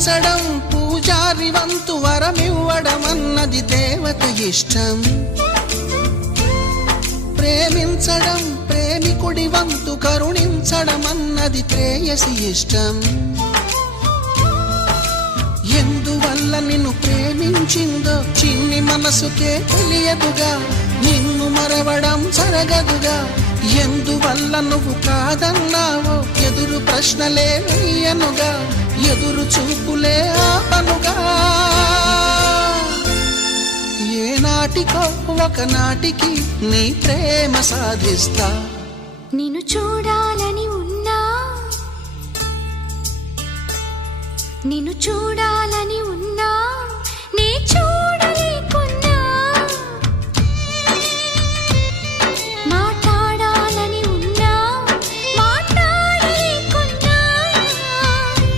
పూజించడం పూజారి వంతు వరమివ్వడం అన్నది దేవత ఇష్టం. ప్రేమించడం ప్రేమికుడి వంతు కరుణించడం అన్నది ప్రేయసి ఇష్టం. ఎందువల్ల నిన్ను ప్రేమించిందో చిన్ని మనసుకే తెలియదుగా, నిన్ను మరవడం జరగదుగా. ఎందువల్ల నువ్వు కాదన్నావో ఎదురు ప్రశ్నలే వేయనుగా, ఎదురు చూపులే ఆపనుగా. ఏనాటికో ఒకనాటికి నీ ప్రేమ సాధిస్తా. నిన్ను చూడాలని ఉన్నా, నిన్ను చూడాలని ఉన్నా.